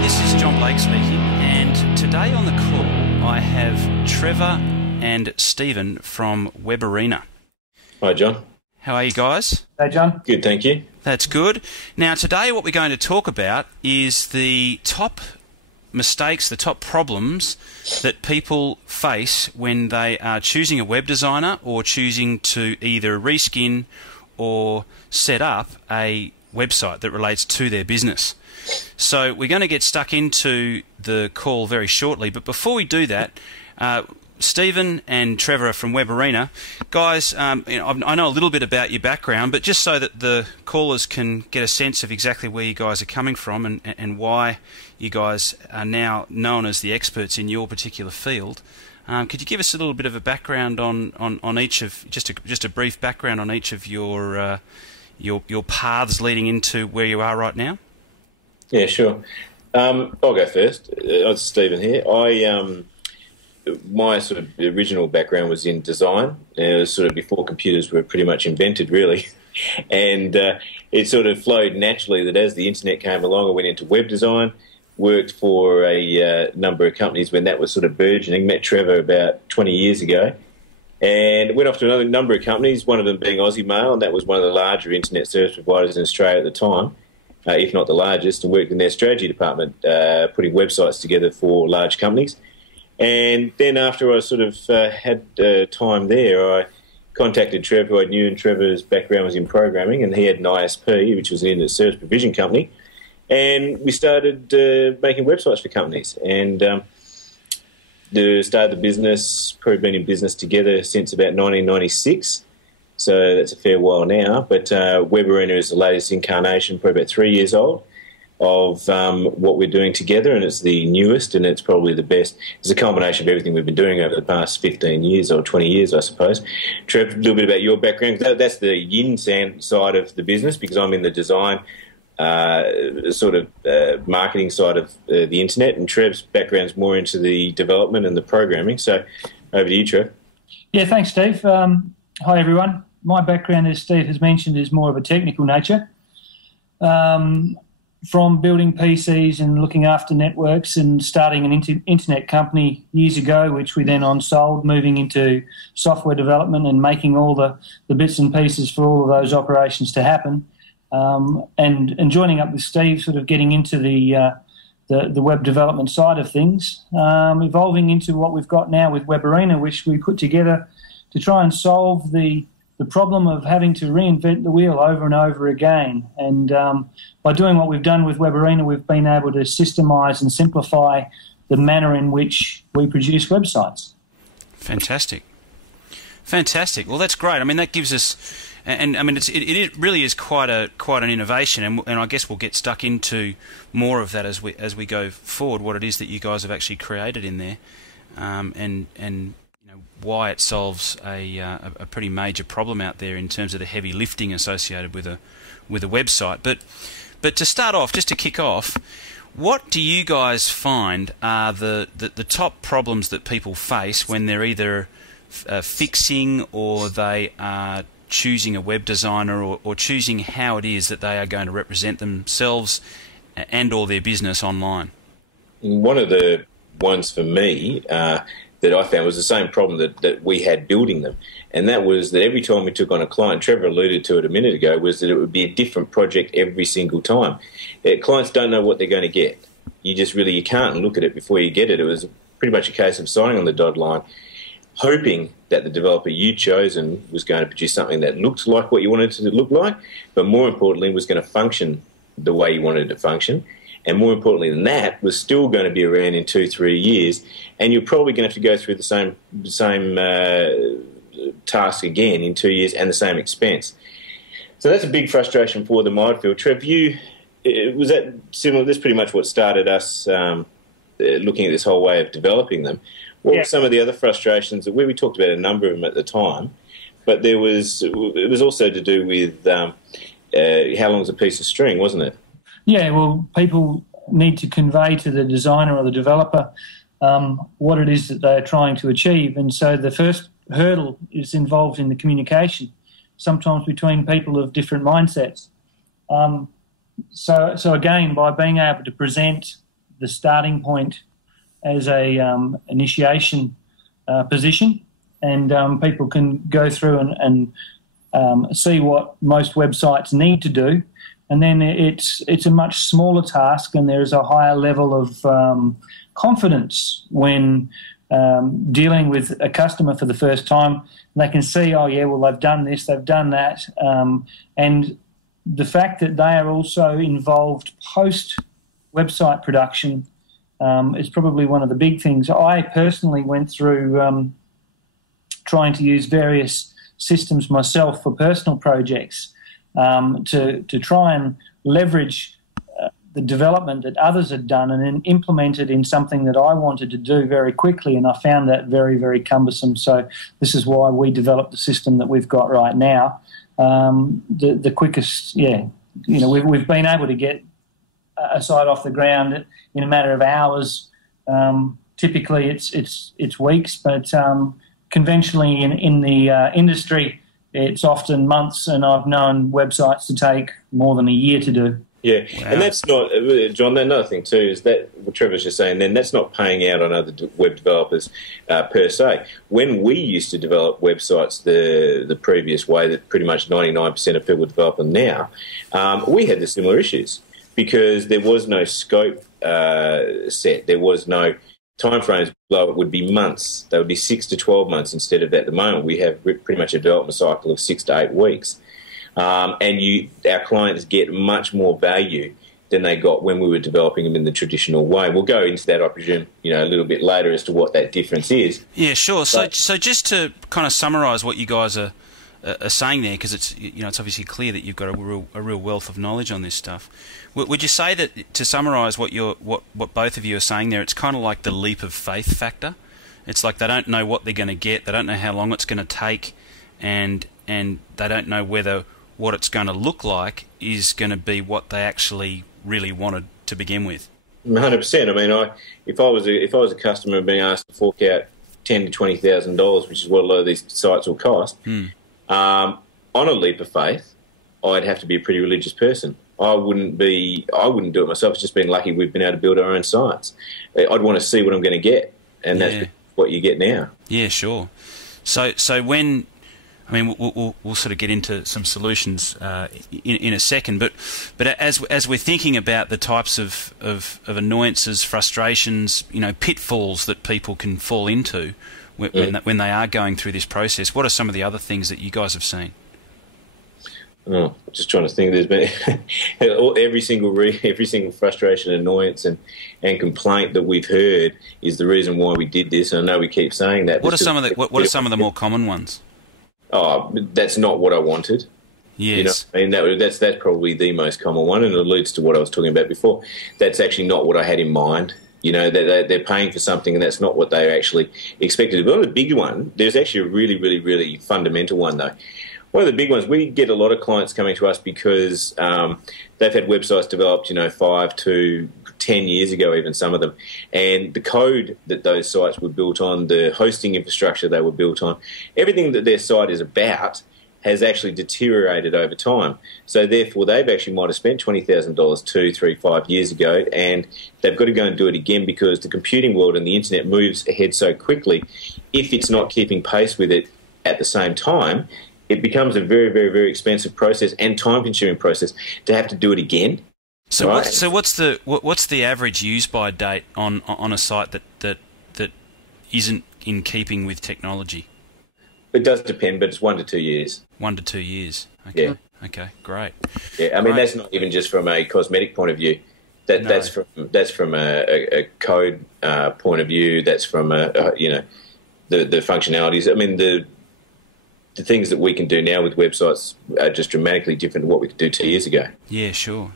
this is John Blake speaking, and today on the call I have Trevor and Stephen from Web Arena. Hi, John. How are you guys? Hey, John. Good, thank you. That's good. Now, today what we're going to talk about is the top mistakes, the top problems that people face when they are choosing a web designer or choosing to either reskin or set up a website that relates to their business. So we're going to get stuck into the call very shortly, but before we do that, Stephen and Trevor from Web Arena, guys, I know a little bit about your background, but just so that the callers can get a sense of exactly where you guys are coming from and why you guys are now known as the experts in your particular field, could you give us a little bit of a background on each of just a brief background on each of your paths leading into where you are right now? Yeah, sure. I'll go first. It's Stephen here. My sort of original background was in design. It was sort of before computers were pretty much invented, really. And it sort of flowed naturally that as the internet came along, I went into web design, worked for a number of companies when that was sort of burgeoning, met Trevor about 20 years ago, and went off to another number of companies, one of them being Aussie Mail, and that was one of the larger internet service providers in Australia at the time, if not the largest, and worked in their strategy department, putting websites together for large companies. And then after I sort of had time there, I contacted Trevor, who I knew, and Trevor's background was in programming, and he had an ISP, which was an internet service provision company, and we started making websites for companies. And started the business, probably been in business together since about 1996, so that's a fair while now. But Web Arena is the latest incarnation, probably about 3 years old, of what we're doing together, and it's the newest, and it's probably the best. It's a combination of everything we've been doing over the past 15 years or 20 years, I suppose. Trev, a little bit about your background. That's the yin side of the business, because I'm in the design marketing side of the internet, and Trev's background's more into the development and the programming. So over to you, Trev. Yeah, thanks, Steve. Hi, everyone. My background, as Steve has mentioned, is more of a technical nature. From building PCs and looking after networks and starting an internet company years ago, which we then on-sold, moving into software development and making all the bits and pieces for all of those operations to happen. And joining up with Steve, sort of getting into the web development side of things, evolving into what we've got now with Web Arena, which we put together to try and solve the problem of having to reinvent the wheel over and over again. And by doing what we've done with Web Arena, we've been able to systemise and simplify the manner in which we produce websites. Fantastic. Well, that's great. I mean, that gives us, and I mean, it really is quite an innovation, and I guess we'll get stuck into more of that as we go forward. What it is that you guys have actually created in there, and you know why it solves a pretty major problem out there in terms of the heavy lifting associated with a website. But to start off, just to kick off, what do you guys find are the top problems that people face when they're either fixing or they are choosing a web designer or choosing how it is that they are going to represent themselves and or their business online? One of the ones for me that I found was the same problem that we had building them, and that was that every time we took on a client, Trevor alluded to it a minute ago, was that it would be a different project every single time. Clients don't know what they're going to get. You can't look at it before you get it. It was pretty much a case of signing on the dotted line, hoping that the developer you'd chosen was going to produce something that looked like what you wanted it to look like, but more importantly was going to function the way you wanted it to function. And more importantly than that, was still going to be around in 2-3 years, and you're probably going to have to go through the same task again in 2 years and the same expense. So that's a big frustration for them, I feel. Trev, was that similar? That's pretty much what started us looking at this whole way of developing them. What were some of the other frustrations that we talked about a number of them at the time, but it was also to do with how long's a piece of string, wasn't it? Yeah, well, people need to convey to the designer or the developer what it is that they're trying to achieve. And so the first hurdle is involved in the communication, sometimes between people of different mindsets. So again, by being able to present the starting point as a initiation position, and people can go through and see what most websites need to do, and then it's a much smaller task, and there is a higher level of confidence when dealing with a customer for the first time. They can see, oh yeah, well they've done this, they've done that, and the fact that they are also involved post website production is probably one of the big things. I personally went through trying to use various systems myself for personal projects to try and leverage the development that others had done and then implement it in something that I wanted to do very quickly, and I found that very, very cumbersome. So this is why we developed the system that we've got right now. The quickest, we've been able to get a site off the ground in a matter of hours. Typically it's weeks, but conventionally in the industry it's often months, and I've known websites to take more than a year to do. Yeah, wow. And that's not, John, another thing too is that what Trevor's just saying then, that's not paying out on other web developers per se. When we used to develop websites the previous way that pretty much 99% of people develop them now, we had the similar issues because there was no scope set. There was no timeframes. It would be months. They would be 6 to 12 months instead of at the moment we have pretty much a development cycle of 6 to 8 weeks. And our clients get much more value than they got when we were developing them in the traditional way. We'll go into that, I presume, a little bit later as to what that difference is. Yeah, sure. So just to kind of summarise what you guys are saying there, because it's it's obviously clear that you've got a real wealth of knowledge on this stuff. Would you say that, to summarise what both of you are saying there, it's kind of like the leap of faith factor? It's like they don't know what they're going to get, they don't know how long it's going to take, and they don't know whether what it's going to look like is going to be what they actually really wanted to begin with. 100%. I mean, if I was a customer being asked to fork out $10,000 to $20,000, which is what a lot of these sites will cost, on a leap of faith, I'd have to be a pretty religious person. I wouldn't do it myself. It's just been lucky we've been able to build our own sites. I'd want to see what I'm going to get, and that's what you get now. Yeah, sure. So when, I mean, we'll sort of get into some solutions in a second, but as we're thinking about the types of annoyances, frustrations, pitfalls that people can fall into when they are going through this process, what are some of the other things that you guys have seen? Oh, just trying to think. There's been every single frustration, annoyance, and complaint that we've heard is the reason why we did this. And I know we keep saying that. What are some of the more common ones? Oh, that's not what I wanted. Yes. I mean, that's probably the most common one, and it alludes to what I was talking about before. That's actually not what I had in mind. They're paying for something, and that's not what they actually expected. But on the big one, there's actually a really, really, really fundamental one, though. One of the big ones, we get a lot of clients coming to us because they've had websites developed, 5 to 10 years ago, even some of them. And the code that those sites were built on, the hosting infrastructure they were built on, everything that their site is about has actually deteriorated over time. So therefore, they've actually might have spent $20,000 2, 3, 5 years ago, and they've got to go and do it again because the computing world and the internet moves ahead so quickly. If it's not keeping pace with it at the same time, it becomes a very, very, very expensive process and time-consuming process to have to do it again. So, right? What's the average use-by date on a site that isn't in keeping with technology? It does depend, but it's 1 to 2 years. 1 to 2 years. Okay. Yeah. Okay. Great. Yeah. I mean, that's not even just from a cosmetic point of view. That's from a code point of view. That's from the functionalities. I mean, the things that we can do now with websites are just dramatically different to what we could do 2 years ago. Yeah, sure.